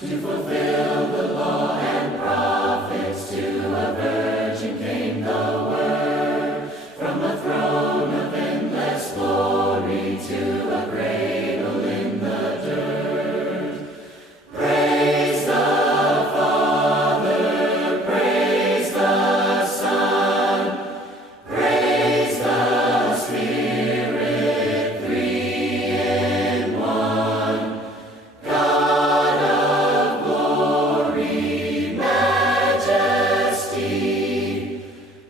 to fulfill the law and prophets. To a virgin came the word, from a throne of endless glory to a cradle in the dirt. Praise the Father, praise the Son, praise the Spirit, three in one. God of glory, majesty,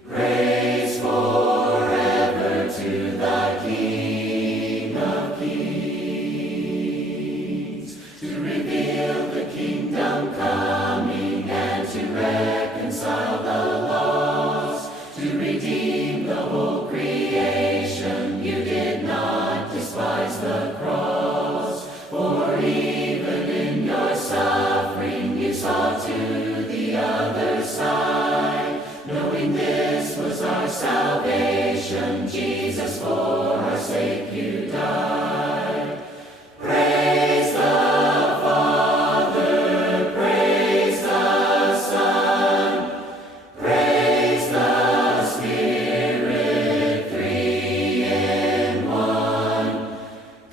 praise forever to the King of Kings. To reveal the kingdom coming and to reconcile the lost, to redeem the whole creation. You did not despise the cross, for even in your suffering you saw to the other side. Knowing this was our salvation, Jesus, for our sake you died. Praise the Father, praise the Son, praise the Spirit, three in one.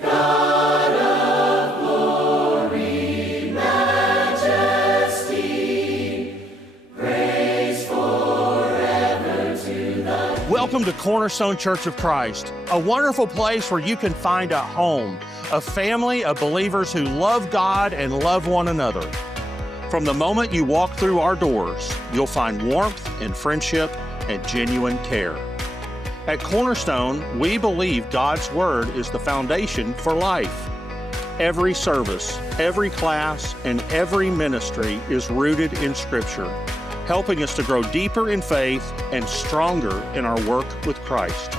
God of glory, majesty, praise forever to the... Welcome to Cornerstone Church of Christ, a wonderful place where you can find a home, a family of believers who love God and love one another. From the moment you walk through our doors, you'll find warmth and friendship and genuine care. At Cornerstone, we believe God's Word is the foundation for life. Every service, every class, and every ministry is rooted in Scripture, helping us to grow deeper in faith and stronger in our work with Christ.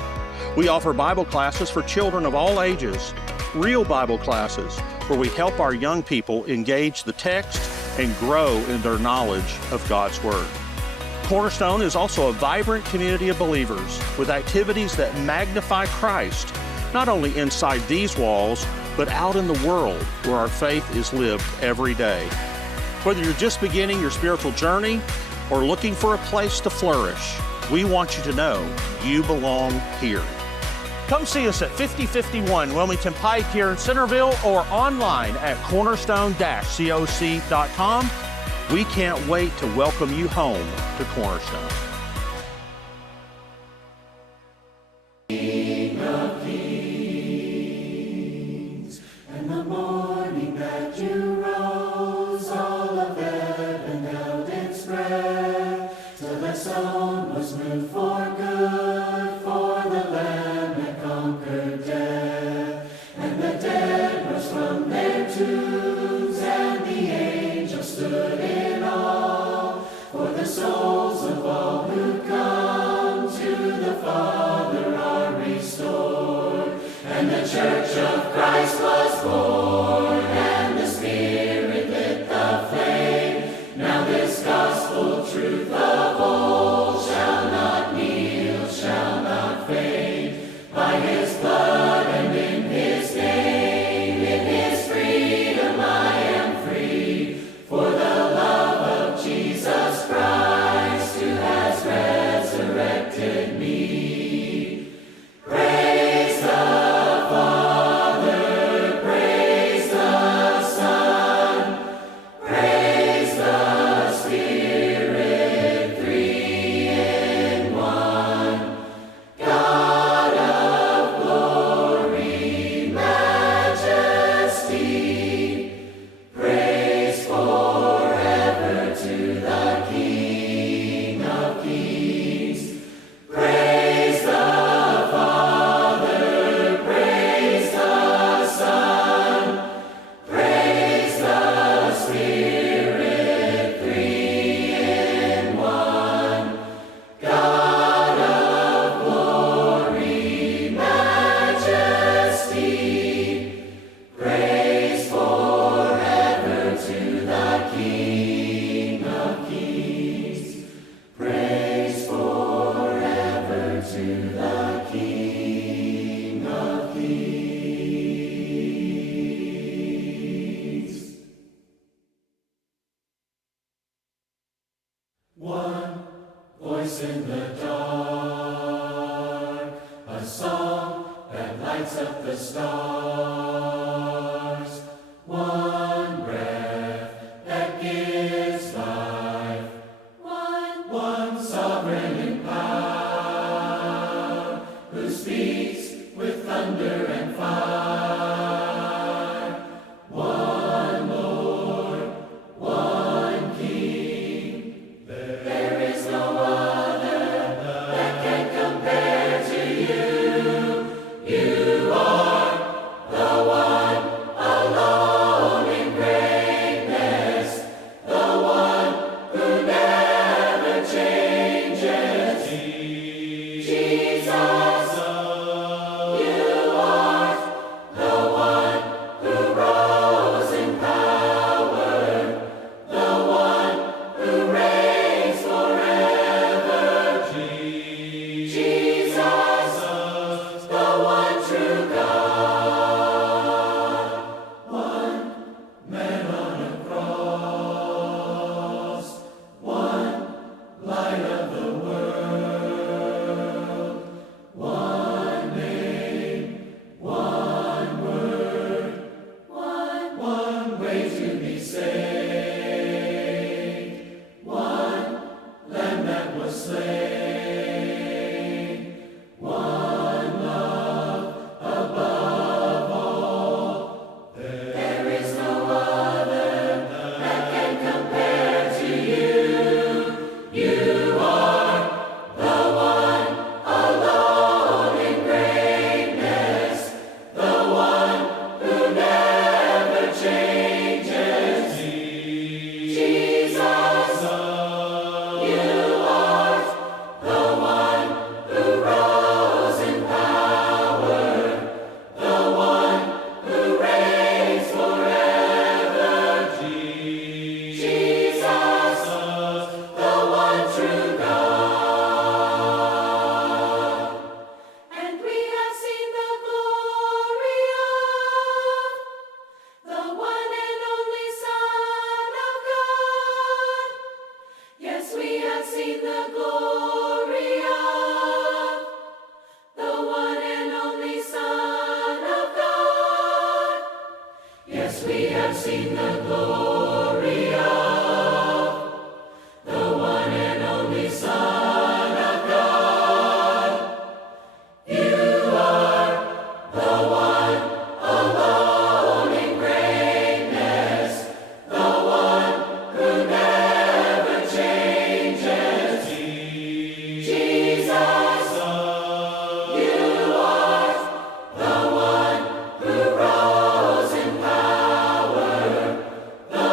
We offer Bible classes for children of all ages, real Bible classes where we help our young people engage the text and grow in their knowledge of God's Word. Cornerstone is also a vibrant community of believers with activities that magnify Christ, not only inside these walls, but out in the world where our faith is lived every day. Whether you're just beginning your spiritual journey or looking for a place to flourish, we want you to know you belong here. Come see us at 5051 Wilmington Pike here in Centerville or online at cornerstone-coc.com. We can't wait to welcome you home to Cornerstone. King of kings, and the morning that you rose, all of heaven held its breath, till the stone was moved for good, for the Lamb had conquered death, and the dead rose from their tombs, and the angels stood in awe, for the souls of all who come to the Father are restored, and the Church of Christ was born, and the Spirit lit the flame. Now this gospel truth of old shall not kneel, shall not fade. By His blood and in His name, in His freedom I am free, for the love of Jesus Christ who has resurrected me. Praise the Father, praise the lights up the stars. One breath that gives life. One sovereign in power, who speaks with thunder and fire. One Lord, one King. There is no other that can compare to you. You are the one alone in greatness, the one who never changes. Jesus, you are the one who rose in power, the one who reigns forever. Jesus, the one true God. One man on a cross, one light of the world, one name, one word, one way to be saved, one lamb that was slain, one love above all. There is no other that can compare to you. You are the one alone in greatness, the one who never changes. Jesus, you are the one who rose in power, the one who reigns forever. Jesus, the one true God. And we have seen the glory of the one and only Son of God. Yes, we have seen the glory of the one and only Son of God. Yes, we have seen the glory of the one and only Son of God. You are the one alone in greatness, the one who never changes. Jesus, you are the one who rose in power, the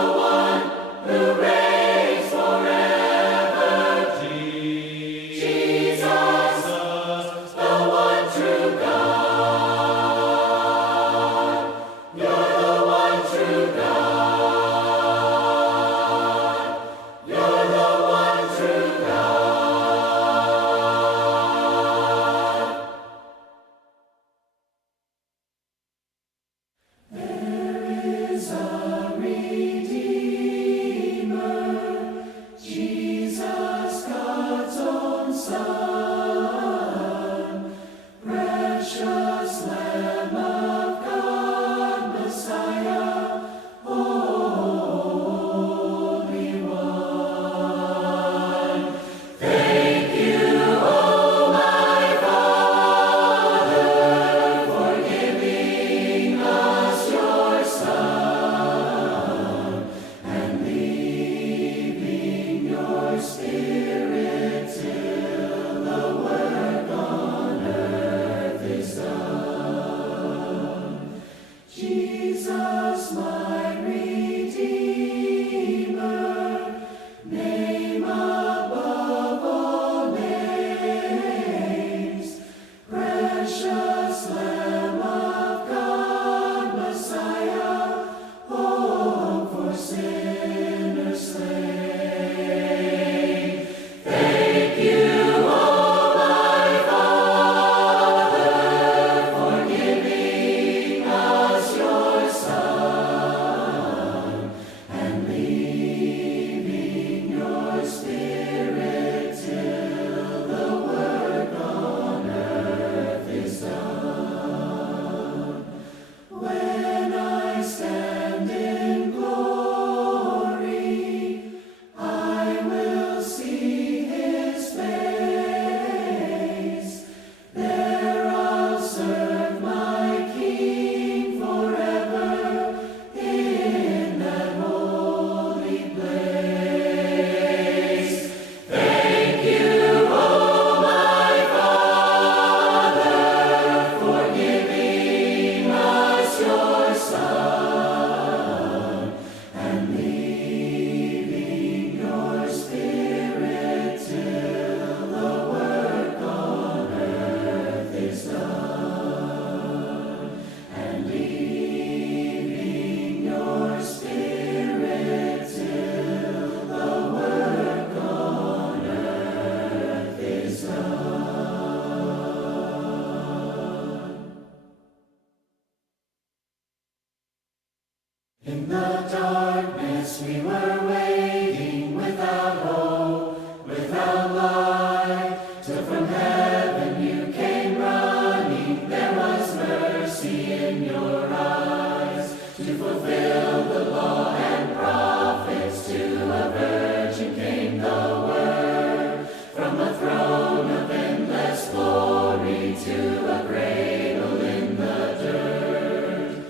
In the darkness we were waiting, without hope, without light, till from heaven you came running. There was mercy in your eyes, to fulfill the law and prophets. To a virgin came the word, from a throne of endless glory to a cradle in the dirt.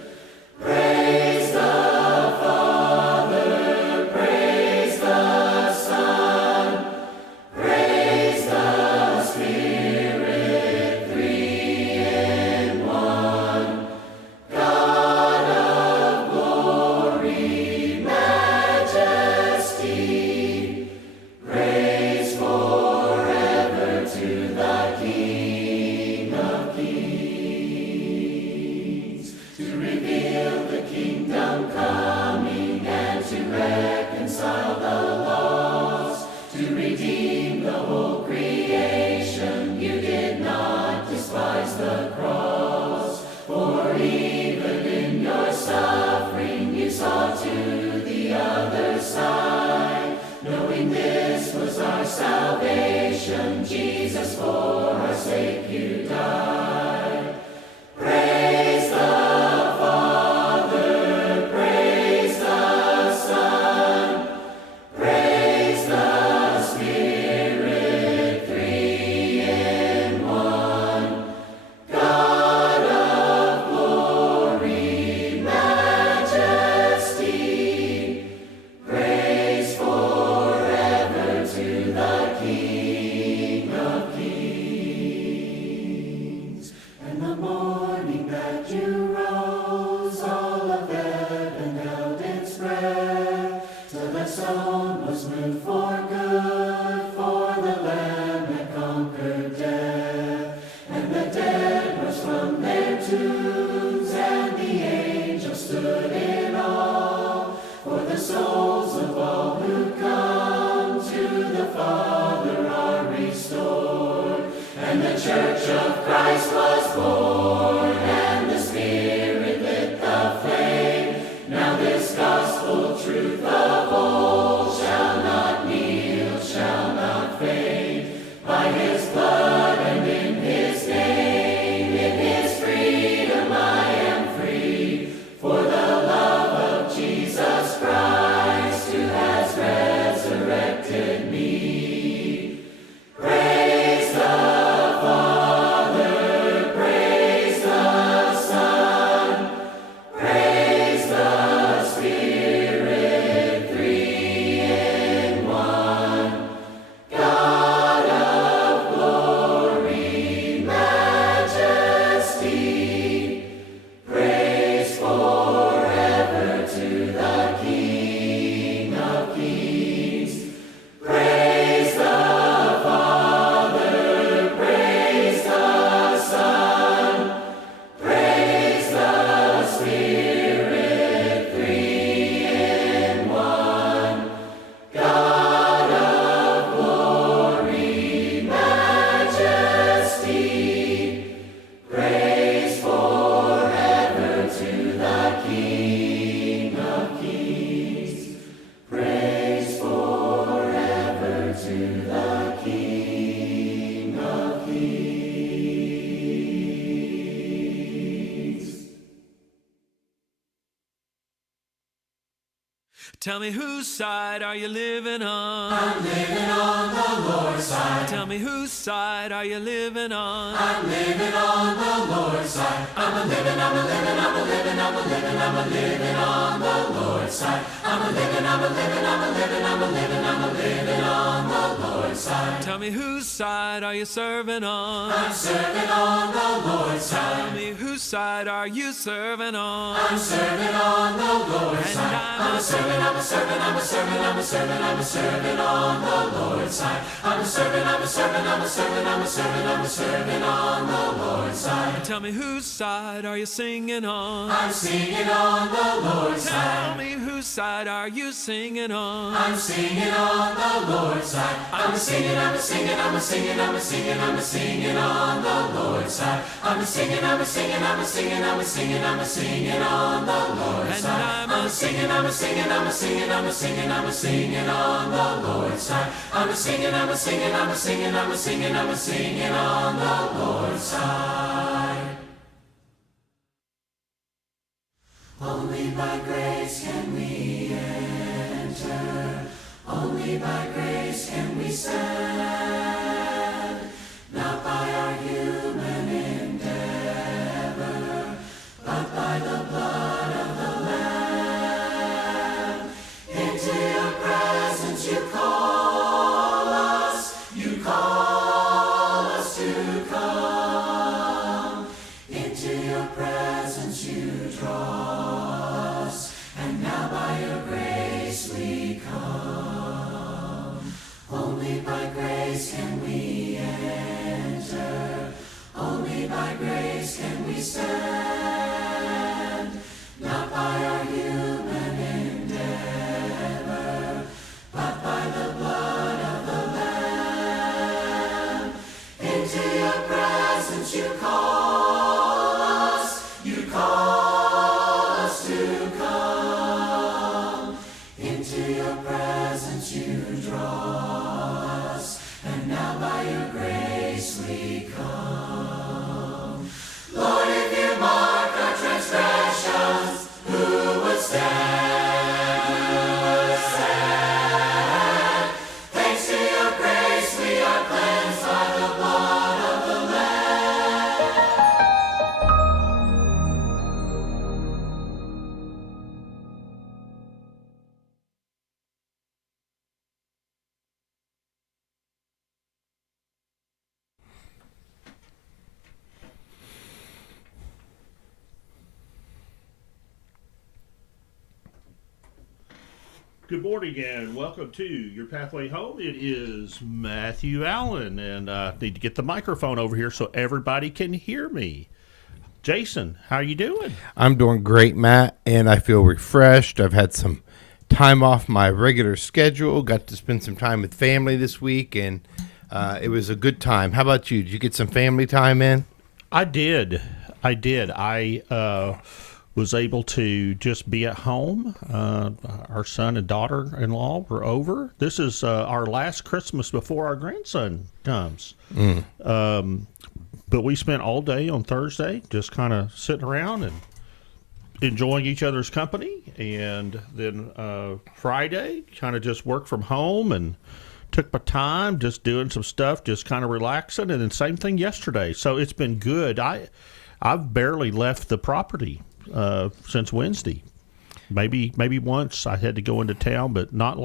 Praise the Father, praise the Son, praise the Spirit, three in one. God of glory, majesty, praise forever to the King of Kings, to reveal the kingdom coming and to reconcile the lost, to redeem the whole creation. You did not despise the cross, for even in your suffering you saw to the other side, knowing this was our salvation. Jesus, for our sake you died. Praise the Father, praise the Son, praise the Spirit, three in one. God of glory, majesty, praise forever to the King of Kings. And the morning that you rose, all of heaven held its breath, till the stone was moved for good, for the Lamb had conquered death. And the dead rose from their tombs, and the angels stood in awe, for the souls of all who come to the Father are restored. And the church of Christ was born, and the Spirit lit the flame. Now this gospel truth of old shall not kneel, shall not fade. By his blood and in his name, in his freedom I am free. For the love of Jesus Christ, who has resurrected me. Praise the Father, praise the Son, praise the Spirit, three in one. God of glory, majesty, praise forever to the King of Kings. Praise the Father, praise the Son, praise the Spirit, three in one. God of glory, majesty, praise forever to the King of Kings. Praise forever to the King of Kings. Tell me whose side are you living on? I'm living on the Lord's side. Tell me whose side are you living on? I'm living on the Lord's side. I'm a living on the Lord's side. I'm a living on the Lord's side. Tell me whose side are you serving on? I'm serving on the Lord's Tell side. me whose side are you serving on? I'm serving on the Lord's And side. I'm a serving I'm a servant, I'm a servant, I'm a servant, I'm a servant on the Lord's side. I'm a servant, I'm a servant, I'm a servant, I'm a servant, I'm a servant on the Lord's side. Tell me whose side are you singing on? I'm singing on the Lord's side. Tell me whose side are you singing on? I'm singing on the Lord's side. I'm a singing, I'm a singing, I'm a singing, I'm a singing, I'm a singing on the Lord's side. I'm a singing, I'm a singing, I'm a singing, I'm a singing, I'm a singing on the Lord's side. I'm a singing, I'm a singing, I'm a singing, I'm a singing, I'm a singing on the Lord's side. I'm a singing, I'm a singing, I'm a singing, I'm a singing, I'm a singing on the Lord's side. Only by grace can we enter. Only by grace can we stand. Not by our human endeavor, but by the blood of the Lamb. Into your presence you call us. You call us to come. Into your presence you draw. And now by your grace we come. Only by grace can we enter. Only by grace can we stand. Not by our human endeavor, but by the blood of the Lamb. Into your presence you call us. You call us to come. Into your presence you draw us, and now by your grace we come. Lord, if you mark our transgressions, who would stand? Who would stand? Thanks to your grace we are cleansed by the blood of the Lamb. Good morning and welcome to Your Pathway Home. It is Matthew Allen, and I need to get the microphone over here so everybody can hear me. Jason, how are you doing? I'm doing great, Matt, and I feel refreshed. I've had some time off my regular schedule, got to spend some time with family this week, and it was a good time. How about you? Did you get some family time in? I did. I was able to just be at home. Our son and daughter-in-law were over. This is our last Christmas before our grandson comes. But we spent all day on Thursday just kind of sitting around and enjoying each other's company. And then Friday, kind of just worked from home and took my time just doing some stuff, just kind of relaxing. And then same thing yesterday. So it's been good. I've barely left the property since Wednesday. Maybe once I had to go into town, but not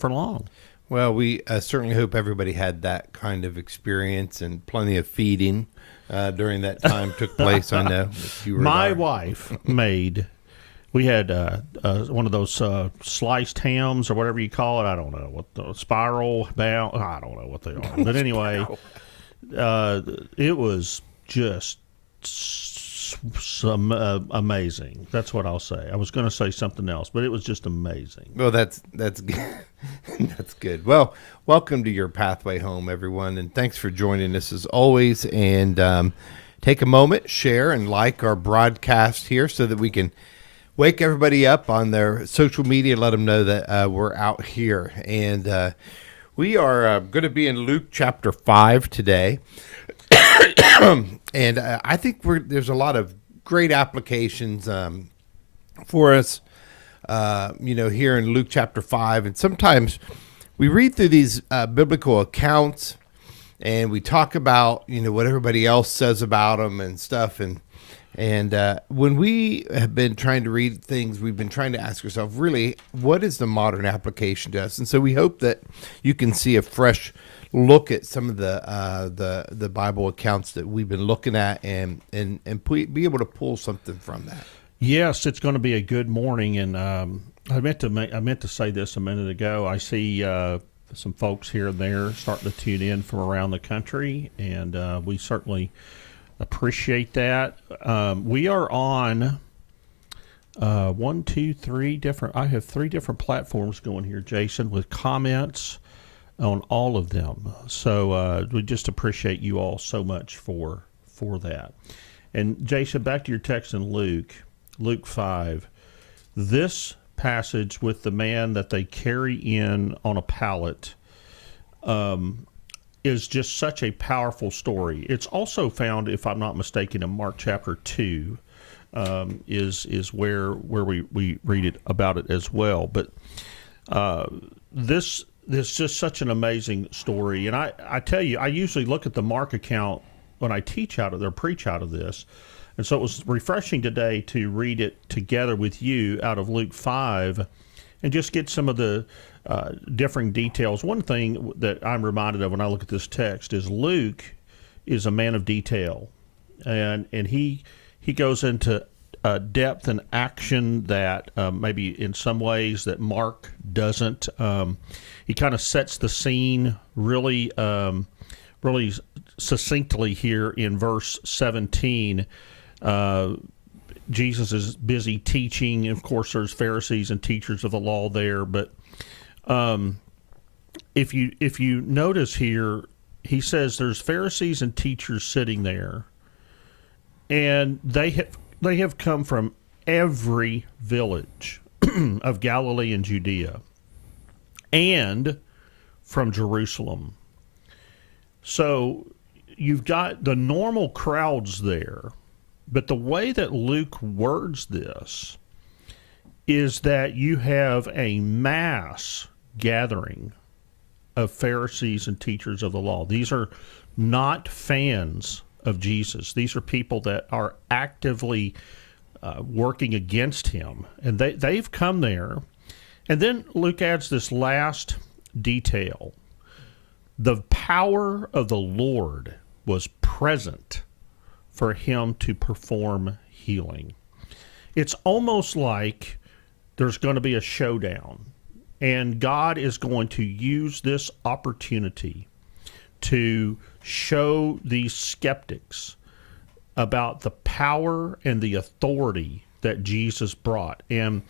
for long. Well, we certainly hope everybody had that kind of experience and plenty of feeding during that time took place. I know you were My there. wife made. We had one of those sliced hams or whatever you call it. I don't know what the spiral bound. I don't know what they are. But anyway, it was just some amazing. That's what I'll say. I was going to say something else, but it was just amazing. Well, that's good. That's good. Well, welcome to Your Pathway Home, everyone, and thanks for joining us as always. And take a moment, share, and like our broadcast here so that we can wake everybody up on their social media, let them know that we're out here. And we are going to be in Luke chapter 5 today. And I think there's a lot of great applications for us, here in Luke chapter 5. And sometimes we read through these biblical accounts and we talk about, what everybody else says about them and stuff. And when we have been trying to read things, we've been trying to ask ourselves, really, what is the modern application to us? And so we hope that you can see a fresh look at some of the Bible accounts that we've been looking at and be able to pull something from that. Yes, it's going to be a good morning, and I meant to say this a minute ago. I see some folks here and there starting to tune in from around the country, and we certainly appreciate that. We are on one, two, three different. I have 3 different platforms going here, Jason, with comments on all of them. So we just appreciate you all so much for that. And Jason, back to your text in Luke 5. This passage with the man that they carry in on a pallet is just such a powerful story. It's also found, if I'm not mistaken, in Mark chapter 2, is where we read it about it as well. But this is just such an amazing story. And I tell you, I usually look at the Mark account when I teach out of there, preach out of this. And so it was refreshing today to read it together with you out of Luke 5 and just get some of the differing details. One thing that I'm reminded of when I look at this text is Luke is a man of detail. And he goes into depth and action that maybe in some ways that Mark doesn't. He kind of sets the scene really succinctly here in verse 17. Jesus is busy teaching. Of course, there's Pharisees and teachers of the law there. But if you notice here, he says there's Pharisees and teachers sitting there, and they have come from every village of Galilee and Judea, and from Jerusalem. So you've got the normal crowds there. But the way that Luke words this is that you have a mass gathering of Pharisees and teachers of the law. These are not fans of Jesus. These are people that are actively working against him. And they've come there. And then Luke adds this last detail. The power of the Lord was present for him to perform healing. It's almost like there's going to be a showdown, and God is going to use this opportunity to show these skeptics about the power and the authority that Jesus brought. And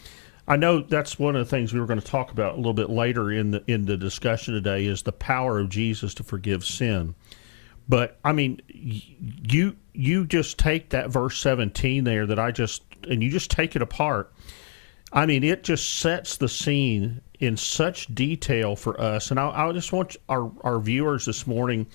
I know that's one of the things we were going to talk about a little bit later in the discussion today is the power of Jesus to forgive sin. But I mean, you just take that verse 17 there and you just take it apart. I mean, it just sets the scene in such detail for us. And I just want our viewers this morning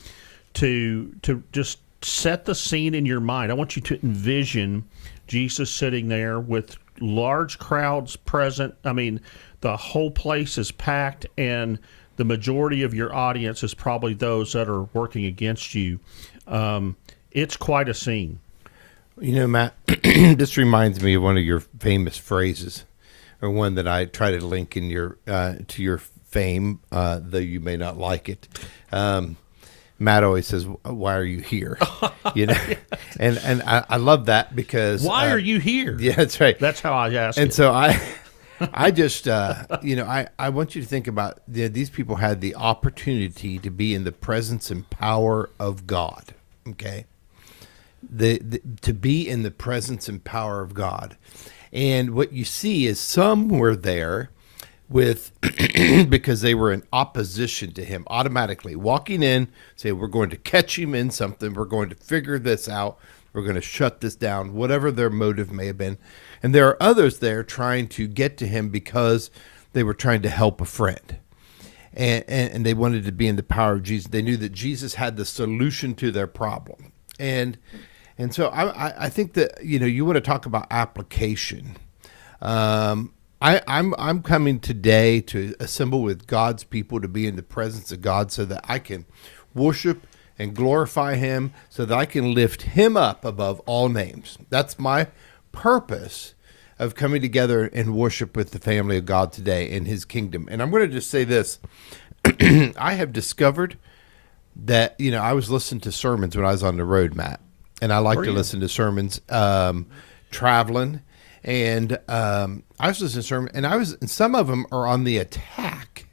to just set the scene in your mind. I want you to envision Jesus sitting there with large crowds present. I mean, the whole place is packed, and the majority of your audience is probably those that are working against you. It's quite a scene. You know, Matt, this reminds me of one of your famous phrases, or one that I try to link in your to your fame, though you may not like it. Matt always says, "Why are you here?" You know, and I love that because why are you here? Yeah, that's right. That's how I ask. And so I just, I want you to think about these people had the opportunity to be in the presence and power of God. Okay, to be in the presence and power of God, and what you see is some were there with because they were in opposition to him, automatically walking in, say, we're going to catch him in something, we're going to figure this out, we're going to shut this down, whatever their motive may have been. And there are others there trying to get to him because they were trying to help a friend. And they wanted to be in the power of Jesus. They knew that Jesus had the solution to their problem. And so I think that, you want to talk about application. I'm coming today to assemble with God's people to be in the presence of God so that I can worship and glorify him, so that I can lift him up above all names. That's my purpose of coming together and worship with the family of God today in his kingdom. And I'm going to just say this. I have discovered that, I was listening to sermons when I was on the road, Matt, and I like to listen to sermons traveling. And I was listening to sermon, and some of them are on the attack.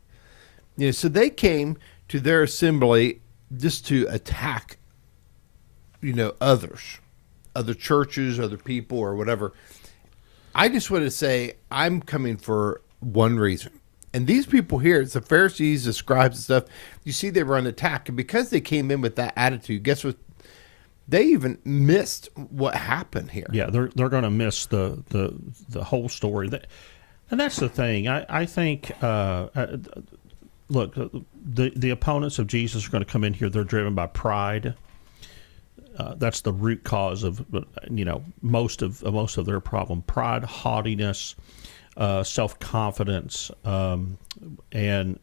So they came to their assembly just to attack, others, other churches, other people, or whatever. I just want to say I'm coming for one reason. And these people here, it's the Pharisees, the scribes and stuff, you see they were on attack. And because they came in with that attitude, guess what? They even missed what happened here. Yeah, they're going to miss the whole story. And that's the thing. I think, look, the opponents of Jesus are going to come in here. They're driven by pride. That's the root cause of most of their problem: pride, haughtiness, self-confidence, and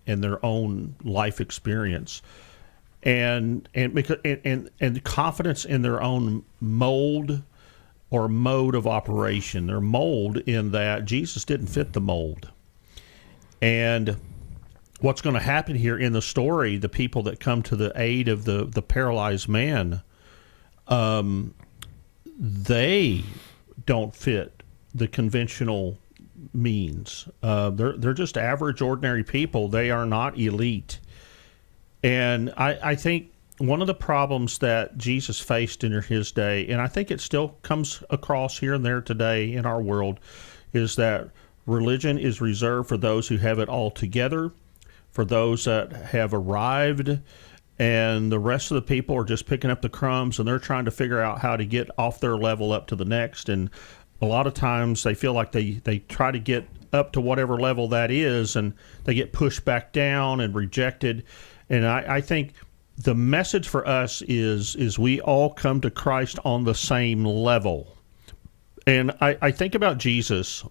their own life experience, and because and confidence in their own mold or mode of operation. Their mold in that Jesus didn't fit the mold, and what's going to happen here in the story? The people that come to the aid of the paralyzed man, they don't fit the conventional means. They're just average, ordinary people. They are not elite. And I think one of the problems that Jesus faced in his day, and I think it still comes across here and there today in our world, is that religion is reserved for those who have it all together, for those that have arrived, and the rest of the people are just picking up the crumbs, and they're trying to figure out how to get off their level up to the next. And a lot of times they feel like they try to get up to whatever level that is, and they get pushed back down and rejected. And I think the message for us is we all come to Christ on the same level. And I think about Jesus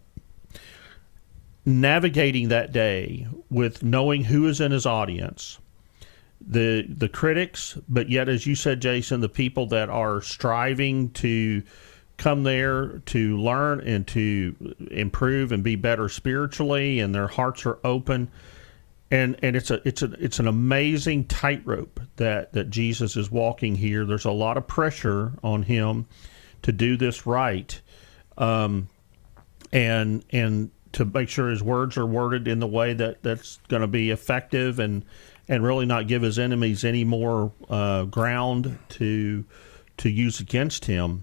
navigating that day with knowing who is in his audience, the critics, but yet, as you said, Jason, the people that are striving to come there to learn and to improve and be better spiritually, and their hearts are open. And it's an amazing tightrope that Jesus is walking here. There's a lot of pressure on him to do this right, and to make sure his words are worded in the way that's going to be effective and really not give his enemies any more ground to use against him.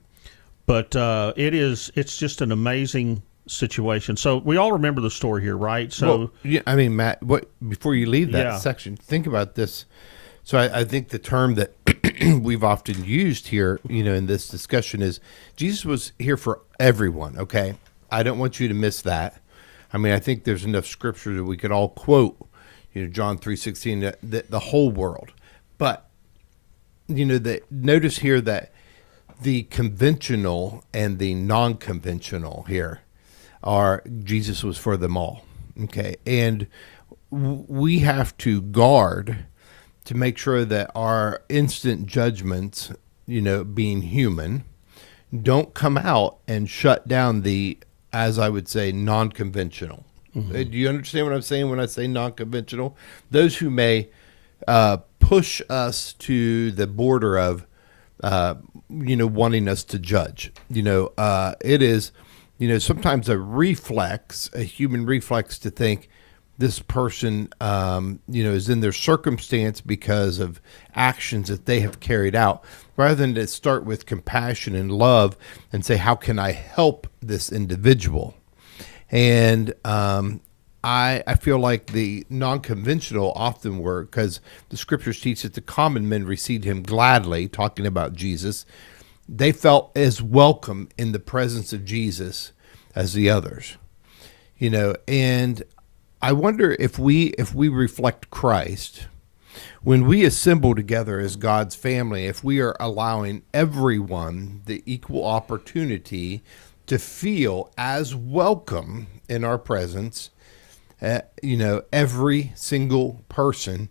But it's just an amazing situation. So we all remember the story here, right? So, well, yeah, I mean, Matt, before you leave that section, think about this. So I think the term that we've often used here, in this discussion is Jesus was here for everyone. Okay, I don't want you to miss that. I mean, I think there's enough scripture that we could all quote, John 3:16, the whole world. But notice here that the conventional and the non-conventional here are Jesus was for them all. Okay, and we have to guard to make sure that our instant judgments, being human, don't come out and shut down the, as I would say, non-conventional. Mm-hmm. Do you understand what I'm saying when I say non-conventional? Those who may push us to the border of, wanting us to judge. It is, sometimes a human reflex to think this person, is in their circumstance because of actions that they have carried out, rather than to start with compassion and love and say, how can I help this individual? And I feel like the non-conventional often were, because the scriptures teach that the common men received him gladly, talking about Jesus. They felt as welcome in the presence of Jesus as the others, and I wonder if we reflect Christ when we assemble together as God's family, if we are allowing everyone the equal opportunity to feel as welcome in our presence, every single person.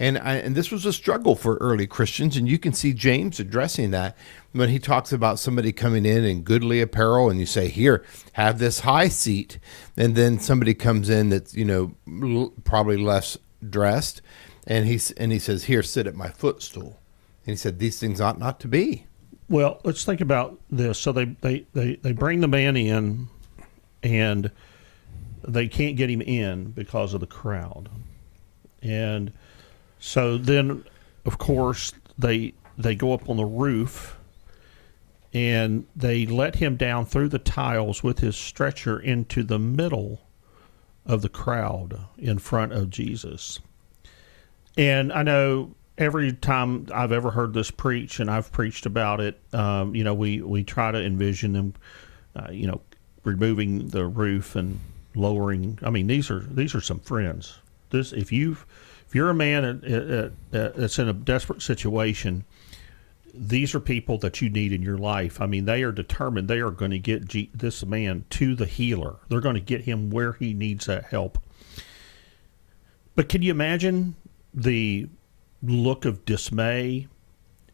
And this was a struggle for early Christians, and you can see James addressing that when he talks about somebody coming in goodly apparel, and you say, here, have this high seat, and then somebody comes in that's, probably less dressed, and he says, here, sit at my footstool. And he said, these things ought not to be. Well, let's think about this. So they bring the man in, and they can't get him in because of the crowd. And so then, of course, they go up on the roof, and they let him down through the tiles with his stretcher into the middle of the crowd in front of Jesus. And I know every time I've ever heard this preach, and I've preached about it, we try to envision them, removing the roof and lowering. I mean, these are some friends. If you're a man that's in a desperate situation, these are people that you need in your life. I mean, they are determined. They are going to get this man to the healer. They're going to get him where he needs that help. But can you imagine the look of dismay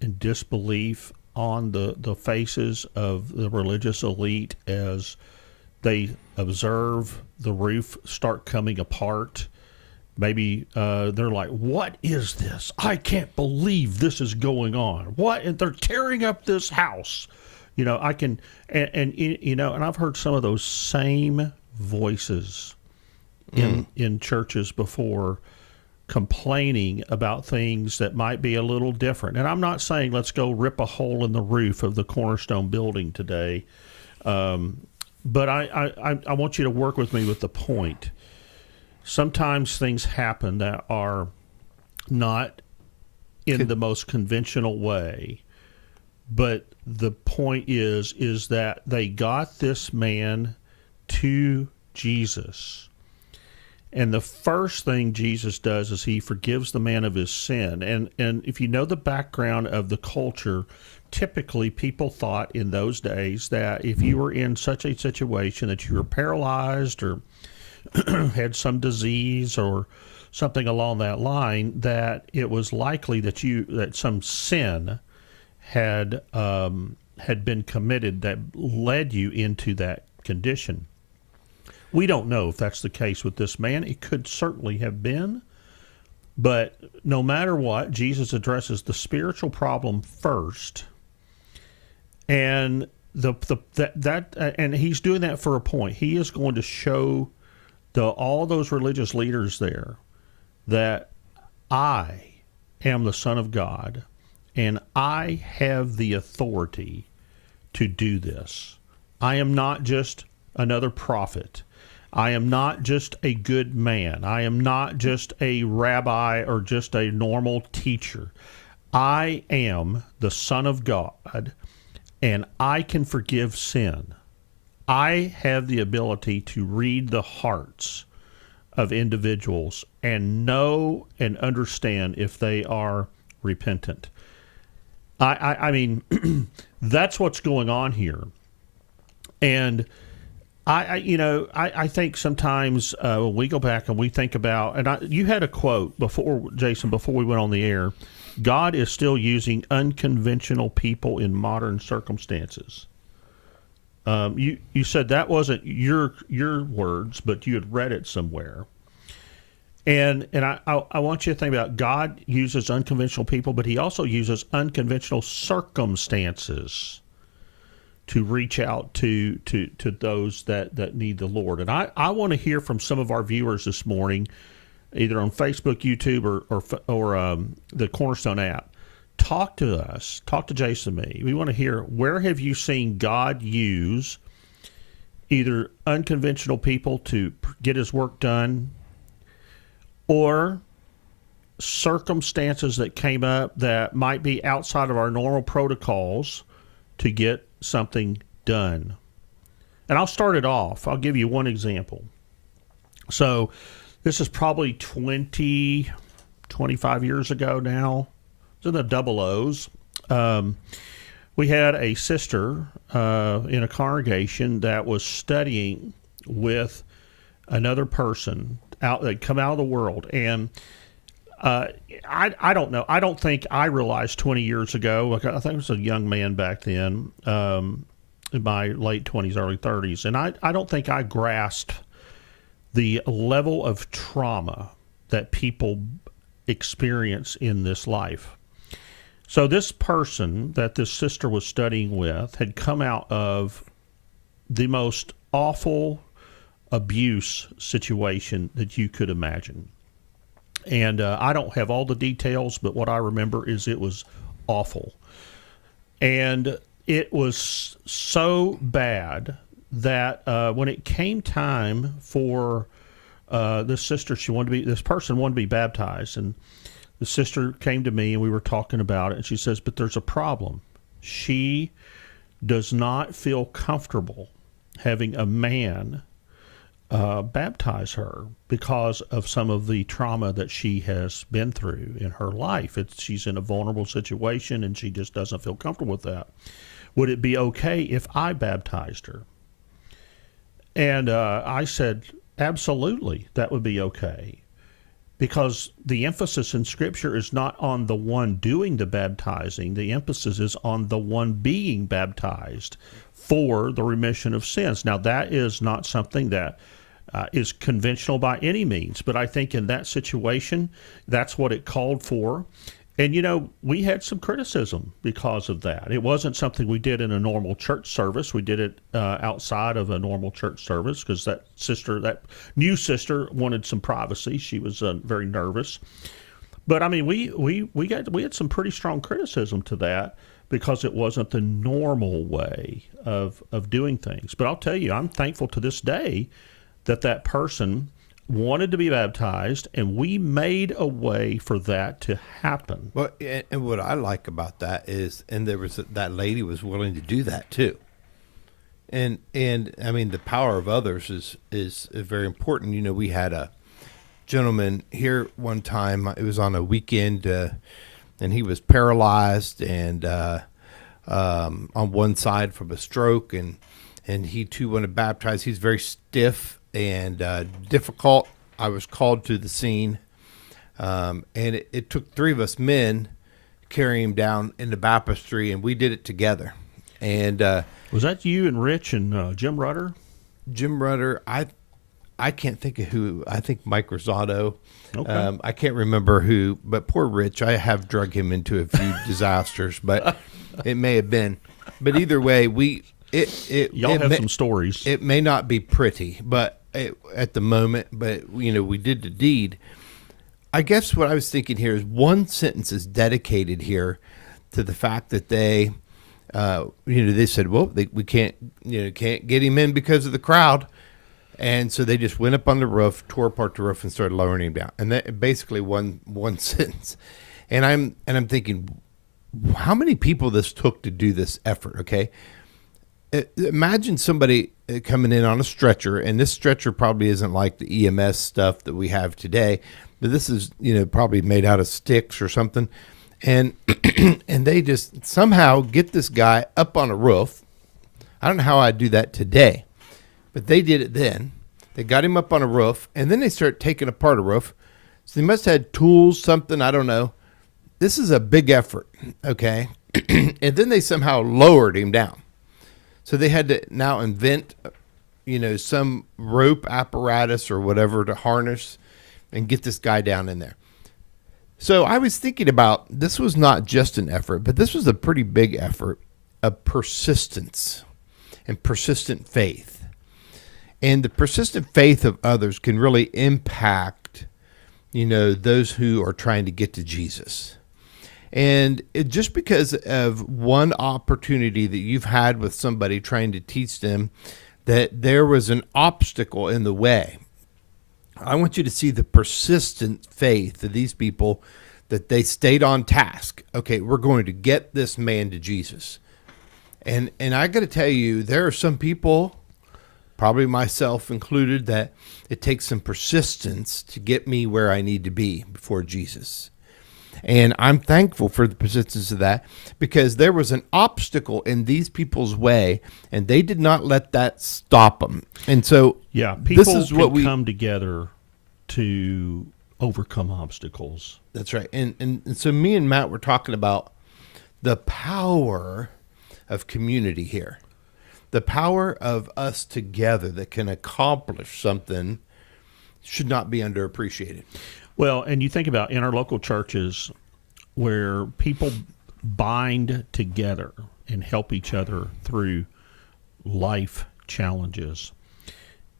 and disbelief on the faces of the religious elite as they observe the roof start coming apart? Maybe they're like, what is this? I can't believe this is going on. What? And they're tearing up this house. And I've heard some of those same voices in churches before, complaining about things that might be a little different. And I'm not saying let's go rip a hole in the roof of the Cornerstone building today. But I want you to work with me with the point. Sometimes things happen that are not in the most conventional way, but the point is that they got this man to Jesus. And the first thing Jesus does is he forgives the man of his sin. And if you know the background of the culture, typically people thought in those days that if you were in such a situation that you were paralyzed or had some disease or something along that line, that it was likely that some sin had been committed that led you into that condition. We don't know if that's the case with this man. It could certainly have been, but no matter what, Jesus addresses the spiritual problem first, and and he's doing that for a point. He is going to show all those religious leaders there that I am the Son of God, and I have the authority to do this. I am not just another prophet. I am not just a good man. I am not just a rabbi or just a normal teacher. I am the Son of God, and I can forgive sin. I have the ability to read the hearts of individuals and know and understand if they are repentant. I mean, that's what's going on here. And I think sometimes when we go back and we think about, and you had a quote before, Jason, before we went on the air, God is still using unconventional people in modern circumstances. You said that wasn't your words, but you had read it somewhere. And I want you to think about, God uses unconventional people, but he also uses unconventional circumstances to reach out to those that need the Lord. And I want to hear from some of our viewers this morning, either on Facebook, YouTube, or the Cornerstone app. Talk to us. Talk to Jason and me. We want to hear, where have you seen God use either unconventional people to get his work done, or circumstances that came up that might be outside of our normal protocols to get something done? And I'll start it off. I'll give you one example. So this is probably 25 years ago now. It's in the double O's. We had a sister in a congregation that was studying with another person that come out of the world. And I don't know. I don't think I realized 20 years ago, I think I was a young man back then, in my late 20s, early 30s. And I don't think I grasped the level of trauma that people experience in this life. So this person that this sister was studying with had come out of the most awful abuse situation that you could imagine. And I don't have all the details, but what I remember is it was awful. And it was so bad that when it came time for this person wanted to be baptized, and the sister came to me and we were talking about it, and she says, but there's a problem. She does not feel comfortable having a man baptize her because of some of the trauma that she has been through in her life. She's in a vulnerable situation and she just doesn't feel comfortable with that. Would it be okay if I baptized her? And I said, absolutely, that would be okay. Because the emphasis in Scripture is not on the one doing the baptizing. The emphasis is on the one being baptized for the remission of sins. Now, that is not something that is conventional by any means, but I think in that situation, that's what it called for. And, we had some criticism because of that. It wasn't something we did in a normal church service. We did it outside of a normal church service because that new sister wanted some privacy. She was very nervous. But, I mean, we had some pretty strong criticism to that because it wasn't the normal way of doing things. But I'll tell you, I'm thankful to this day that person wanted to be baptized, and we made a way for that to happen. Well, and what I like about that is, and that lady was willing to do that too. And I mean, the power of others is very important. We had a gentleman here one time. It was on a weekend, and he was paralyzed and on one side from a stroke, and he too wanted to baptize. He's very stiff and difficult. I was called to the scene, and it took three of us men carrying him down in the baptistry, and we did it together. And was that you and Rich and Jim Rudder? Jim Rudder, I can't think of who. I think Mike Rosado. Okay. I can't remember who, but poor Rich, I have drug him into a few disasters, but it may have been. But either way, y'all have some stories. It may not be pretty, but at the moment, but we did the deed. I guess what I was thinking here is one sentence is dedicated here to the fact that they said, well, we can't get him in because of the crowd, and so they just went up on the roof, tore apart the roof, and started lowering him down. And that basically one sentence. And I'm thinking, how many people this took to do this effort? Okay. Imagine somebody coming in on a stretcher, and this stretcher probably isn't like the EMS stuff that we have today, but this is, probably made out of sticks or something. And and they just somehow get this guy up on a roof. I don't know how I'd do that today, but they did it then. They got him up on a roof, and then they start taking apart a roof. So they must have had tools, something, I don't know. This is a big effort, okay? And then they somehow lowered him down. So they had to now invent, some rope apparatus or whatever to harness and get this guy down in there. So I was thinking about, this was not just an effort, but this was a pretty big effort of persistence and persistent faith. And the persistent faith of others can really impact, those who are trying to get to Jesus. And just because of one opportunity that you've had with somebody trying to teach them that there was an obstacle in the way, I want you to see the persistent faith of these people, that they stayed on task. Okay, we're going to get this man to Jesus. And I got to tell you, there are some people, probably myself included, that it takes some persistence to get me where I need to be before Jesus. And I'm thankful for the persistence of that, because there was an obstacle in these people's way, and they did not let that stop them. And so, people this is what we come together to overcome obstacles. That's right. And so me and Matt were talking about the power of community here, the power of us together that can accomplish something should not be underappreciated. Well, and you think about in our local churches where people bind together and help each other through life challenges.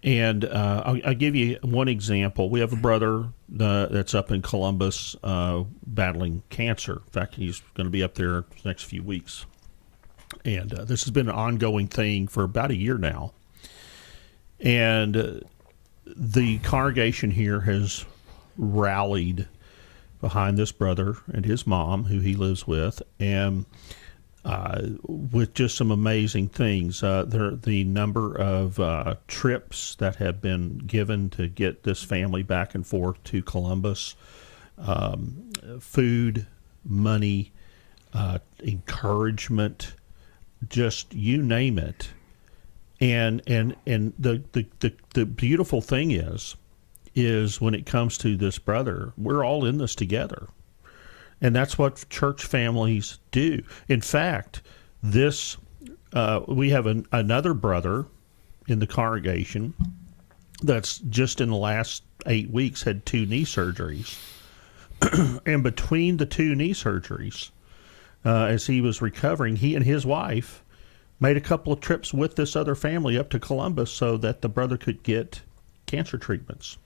And I'll give you one example. We have a brother that's up in Columbus battling cancer. In fact, he's going to be up there the next few weeks. And this has been an ongoing thing for about a year now. And the congregation here has rallied behind this brother and his mom, who he lives with, and with just some amazing things. The number of trips that have been given to get this family back and forth to Columbus, food, money, encouragement, just you name it. And the beautiful thing is when it comes to this brother, we're all in this together. And that's what church families do. In fact, this we have another brother in the congregation that's just in the last 8 weeks had 2 knee surgeries. And between the 2 knee surgeries, as he was recovering, he and his wife made a couple of trips with this other family up to Columbus so that the brother could get cancer treatments.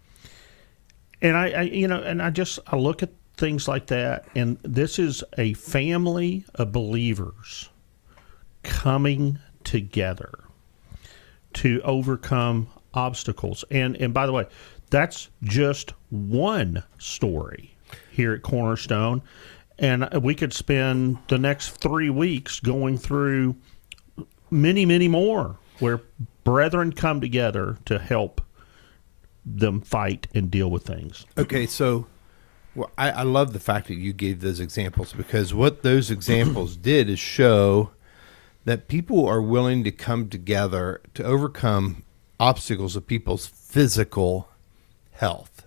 And I look at things like that, and this is a family of believers coming together to overcome obstacles. And by the way, that's just one story here at Cornerstone. And we could spend the next 3 weeks going through many, many more where brethren come together to help them fight and deal with things. Okay, so I love the fact that you gave those examples, because what those examples did is show that people are willing to come together to overcome obstacles of people's physical health.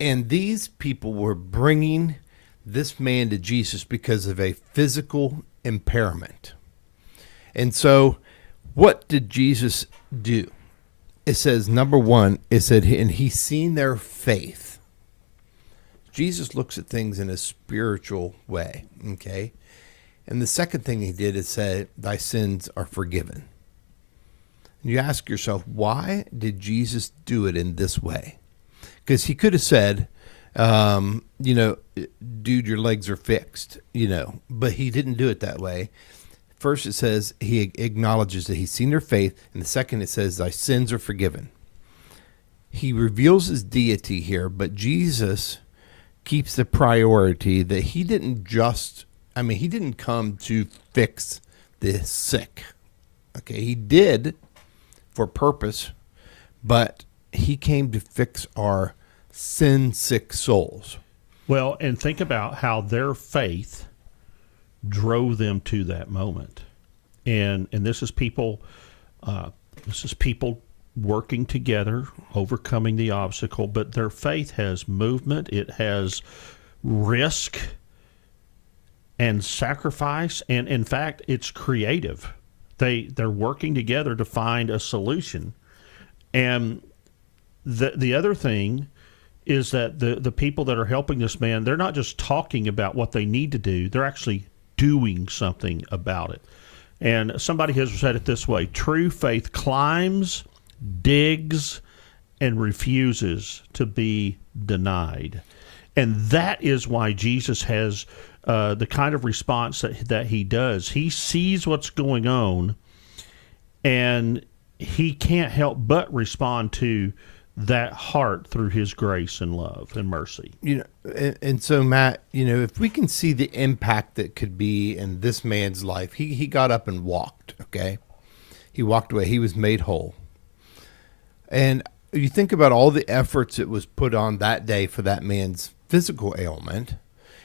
And these people were bringing this man to Jesus because of a physical impairment. And so what did Jesus do? It says, number one, it said, and he's seen their faith. Jesus looks at things in a spiritual way, okay? And the second thing he did is say, thy sins are forgiven. And you ask yourself, why did Jesus do it in this way? Because he could have said, dude, your legs are fixed, but he didn't do it that way. First, it says he acknowledges that he's seen their faith. And the second, it says thy sins are forgiven. He reveals his deity here, but Jesus keeps the priority that he didn't come to fix the sick. Okay, he did for purpose, but he came to fix our sin-sick souls. Well, and think about how their faith drove them to that moment. And this is people working together, overcoming the obstacle, but their faith has movement, it has risk and sacrifice, and in fact, it's creative. They're working together to find a solution. And the other thing is that the people that are helping this man, they're not just talking about what they need to do, they're actually doing something about it. And somebody has said it this way: true faith climbs, digs, and refuses to be denied. And that is why Jesus has the kind of response that he does. He sees what's going on, and he can't help but respond to that heart through his grace and love and mercy. And so Matt, if we can see the impact that could be in this man's life, he got up and walked, okay? He walked away. He was made whole. And you think about all the efforts that was put on that day for that man's physical ailment,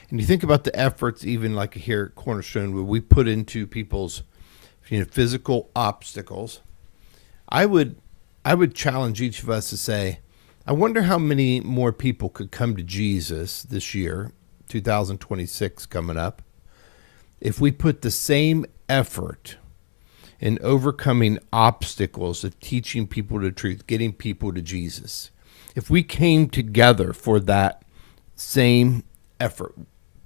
and you think about the efforts even like here at Cornerstone where we put into people's physical obstacles. I would challenge each of us to say, I wonder how many more people could come to Jesus this year, 2026 coming up, if we put the same effort in overcoming obstacles of teaching people the truth, getting people to Jesus. If we came together for that same effort,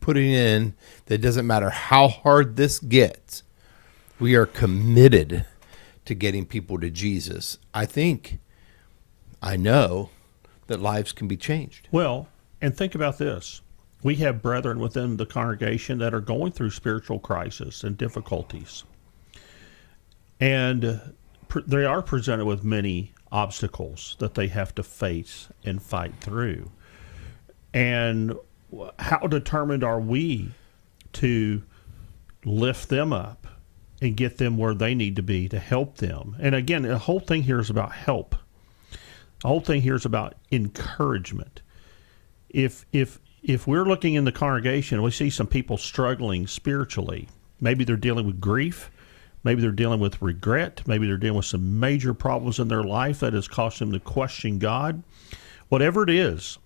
putting in that it doesn't matter how hard this gets, we are committed to getting people to Jesus, I know that lives can be changed. Well, and think about this. We have brethren within the congregation that are going through spiritual crisis and difficulties. And they are presented with many obstacles that they have to face and fight through. And how determined are we to lift them up and get them where they need to be to help them? And again, the whole thing here is about help. The whole thing here is about encouragement. If we're looking in the congregation, we see some people struggling spiritually. Maybe they're dealing with grief. Maybe they're dealing with regret. Maybe they're dealing with some major problems in their life that has caused them to question God. Whatever it is,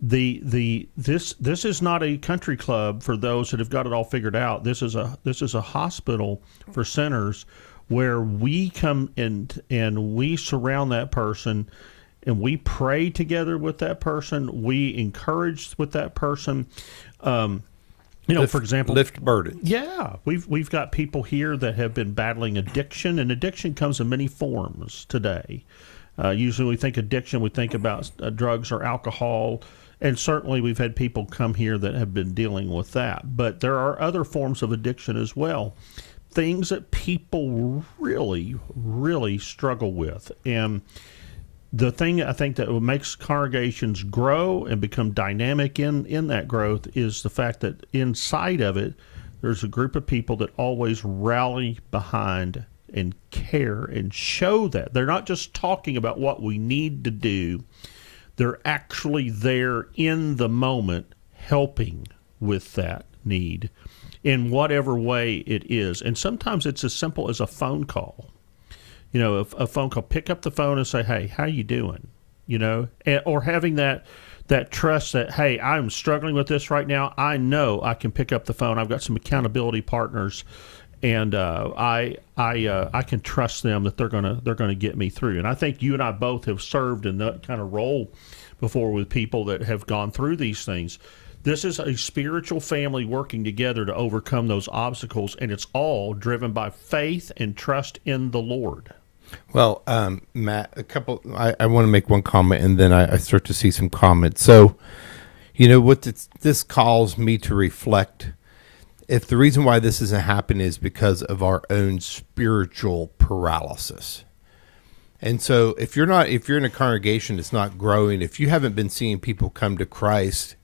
this is not a country club for those that have got it all figured out. This is a hospital for sinners, where we come and we surround that person, and we pray together with that person. We encourage with that person. For example, lift burdens. Yeah, we've got people here that have been battling addiction, and addiction comes in many forms today. Usually we think addiction, we think about drugs or alcohol, and certainly we've had people come here that have been dealing with that. But there are other forms of addiction as well, things that people really, really struggle with. And the thing I think that makes congregations grow and become dynamic in that growth is the fact that inside of it, there's a group of people that always rally behind and care and show that. They're not just talking about what we need to do. They're actually there in the moment helping with that need in whatever way it is. And sometimes it's as simple as a phone call. A phone call. Pick up the phone and say, "Hey, how you doing?" Or having that trust that, "Hey, I'm struggling with this right now. I know I can pick up the phone. I've got some accountability partners, and I can trust them that they're gonna get me through." And I think you and I both have served in that kind of role before with people that have gone through these things. This is a spiritual family working together to overcome those obstacles, and it's all driven by faith and trust in the Lord. Well, Matt, I want to make one comment, and then I start to see some comments. So, what this calls me to reflect, if the reason why this isn't happening is because of our own spiritual paralysis. And so if you're in a congregation that's not growing, if you haven't been seeing people come to Christ,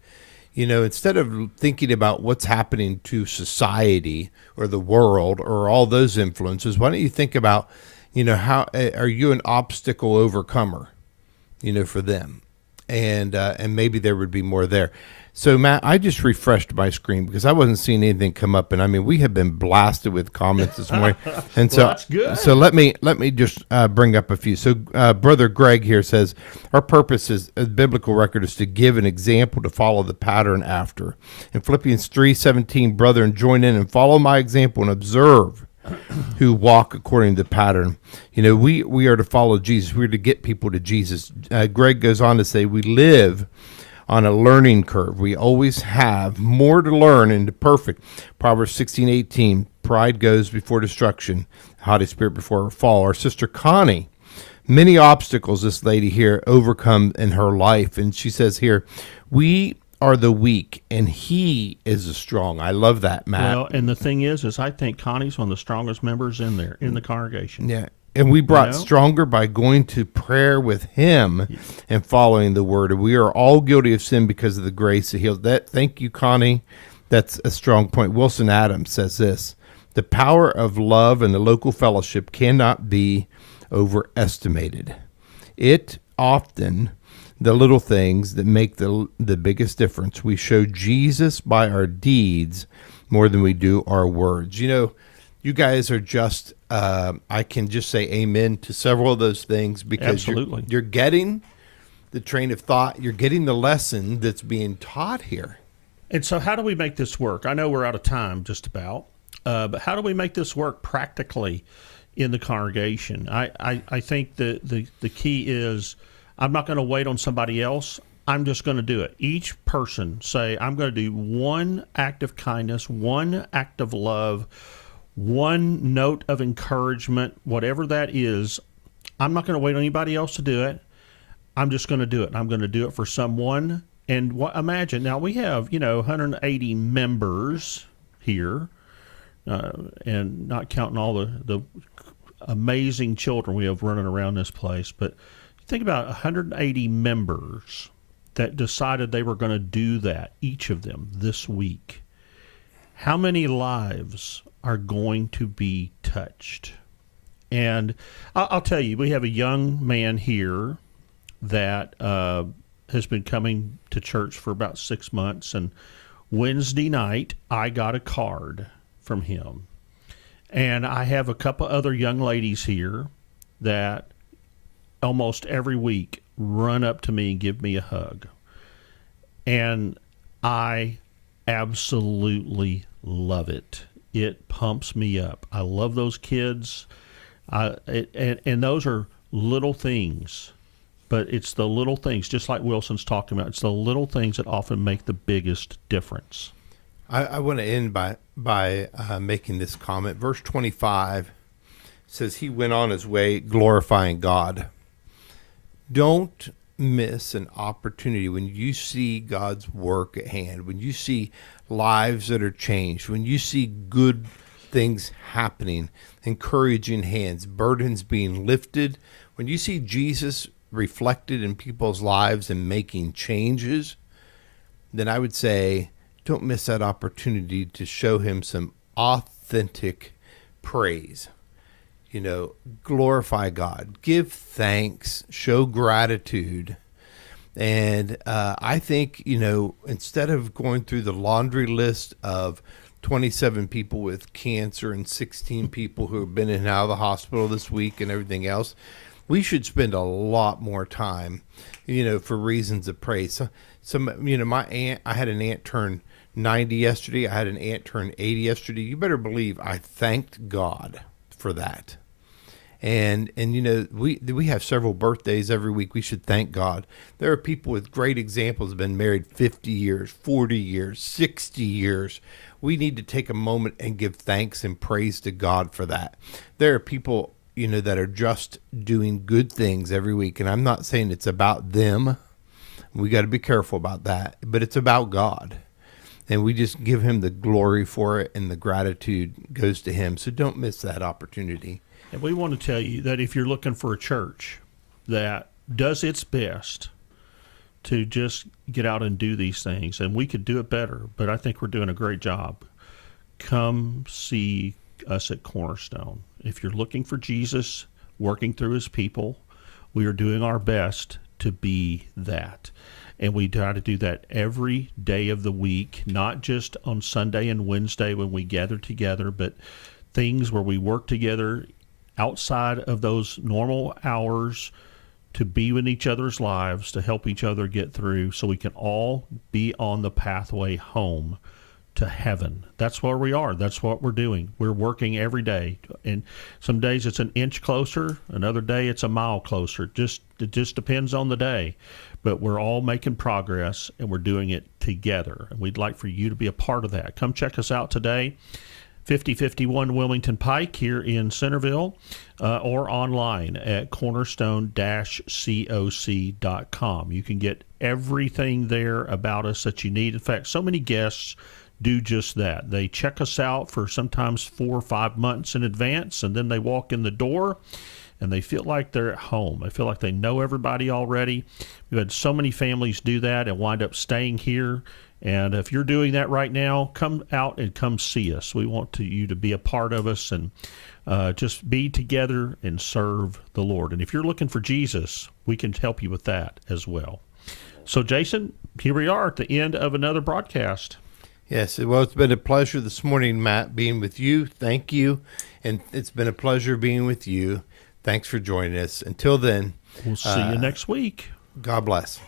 instead of thinking about what's happening to society or the world or all those influences, why don't you think about, how are you an obstacle overcomer, for them? And maybe there would be more there. So, Matt, I just refreshed my screen because I wasn't seeing anything come up. And I mean, we have been blasted with comments this morning. And so, that's good. So let me just bring up a few. So Brother Greg here says, our purpose as a biblical record is to give an example to follow the pattern after. In Philippians 3:17, brethren, join in and follow my example and observe who walk according to the pattern. We are to follow Jesus. We're to get people to Jesus. Greg goes on to say, we live on a learning curve. We always have more to learn and to perfect. Proverbs 16:18, pride goes before destruction, haughty spirit before a fall. Our sister Connie, many obstacles this lady here overcome in her life. And she says here, we are the weak and he is the strong. I love that, Matt. Well, and the thing is I think Connie's one of the strongest members in the congregation. Yeah. And we brought stronger by going to prayer with him and following the word. And we are all guilty of sin because of the grace that heals. Thank you, Connie. That's a strong point. Wilson Adams says this: the power of love and the local fellowship cannot be overestimated. It often the little things that make the biggest difference. We show Jesus by our deeds more than we do our words. You guys are just, I can just say amen to several of those things because you're getting the train of thought. You're getting the lesson that's being taught here. And so how do we make this work? I know we're out of time just about, but how do we make this work practically in the congregation? I think the key is I'm not going to wait on somebody else. I'm just going to do it. Each person say, I'm going to do one act of kindness, one act of love, one note of encouragement, whatever that is. I'm not going to wait on anybody else to do it. I'm just going to do it. I'm going to do it for someone. And imagine now we have 180 members here, and not counting all the amazing children we have running around this place. But think about 180 members that decided they were going to do that, each of them this week. How many lives are going to be touched? And I'll tell you, we have a young man here that has been coming to church for about 6 months. And Wednesday night, I got a card from him. And I have a couple other young ladies here that almost every week run up to me and give me a hug. And I absolutely love it. It pumps me up. I love those kids. And those are little things, but it's the little things, just like Wilson's talking about. It's the little things that often make the biggest difference. I want to end by making this comment. Verse 25 says, he went on his way glorifying God. Don't miss an opportunity when you see God's work at hand, when you see lives that are changed, when you see good things happening, encouraging hands, burdens being lifted, when you see Jesus reflected in people's lives and making changes, then I would say don't miss that opportunity to show him some authentic praise. Glorify God, give thanks, show gratitude. And I think, instead of going through the laundry list of 27 people with cancer and 16 people who have been in and out of the hospital this week and everything else, we should spend a lot more time, for reasons of praise. So my aunt, I had an aunt turn 90 yesterday. I had an aunt turn 80 yesterday. You better believe I thanked God for that. And we have several birthdays every week. We should thank God. There are people with great examples have been married 50 years, 40 years, 60 years. We need to take a moment and give thanks and praise to God for that. There are people, that are just doing good things every week. And I'm not saying it's about them. We got to be careful about that. But it's about God. And we just give him the glory for it, and the gratitude goes to him. So don't miss that opportunity. And we want to tell you that if you're looking for a church that does its best to just get out and do these things, and we could do it better, but I think we're doing a great job, come see us at Cornerstone. If you're looking for Jesus working through his people, we are doing our best to be that. And we try to do that every day of the week, not just on Sunday and Wednesday when we gather together, but things where we work together outside of those normal hours to be in each other's lives, to help each other get through so we can all be on the pathway home to heaven. That's where we are. That's what we're doing. We're working every day. And some days it's an inch closer. Another day it's a mile closer. It just depends on the day. But we're all making progress, and we're doing it together. And we'd like for you to be a part of that. Come check us out today. 5051 Wilmington Pike here in Centerville, or online at cornerstone-coc.com. You can get everything there about us that you need. In fact, so many guests do just that. They check us out for sometimes 4 or 5 months in advance, and then they walk in the door and they feel like they're at home. They feel like they know everybody already. We've had so many families do that and wind up staying here. And if you're doing that right now, come out and come see us. We want you to be a part of us and just be together and serve the Lord. And if you're looking for Jesus, we can help you with that as well. So, Jason, here we are at the end of another broadcast. Yes, well, it's been a pleasure this morning, Matt, being with you. Thank you. And it's been a pleasure being with you. Thanks for joining us. Until then, we'll see you next week. God bless.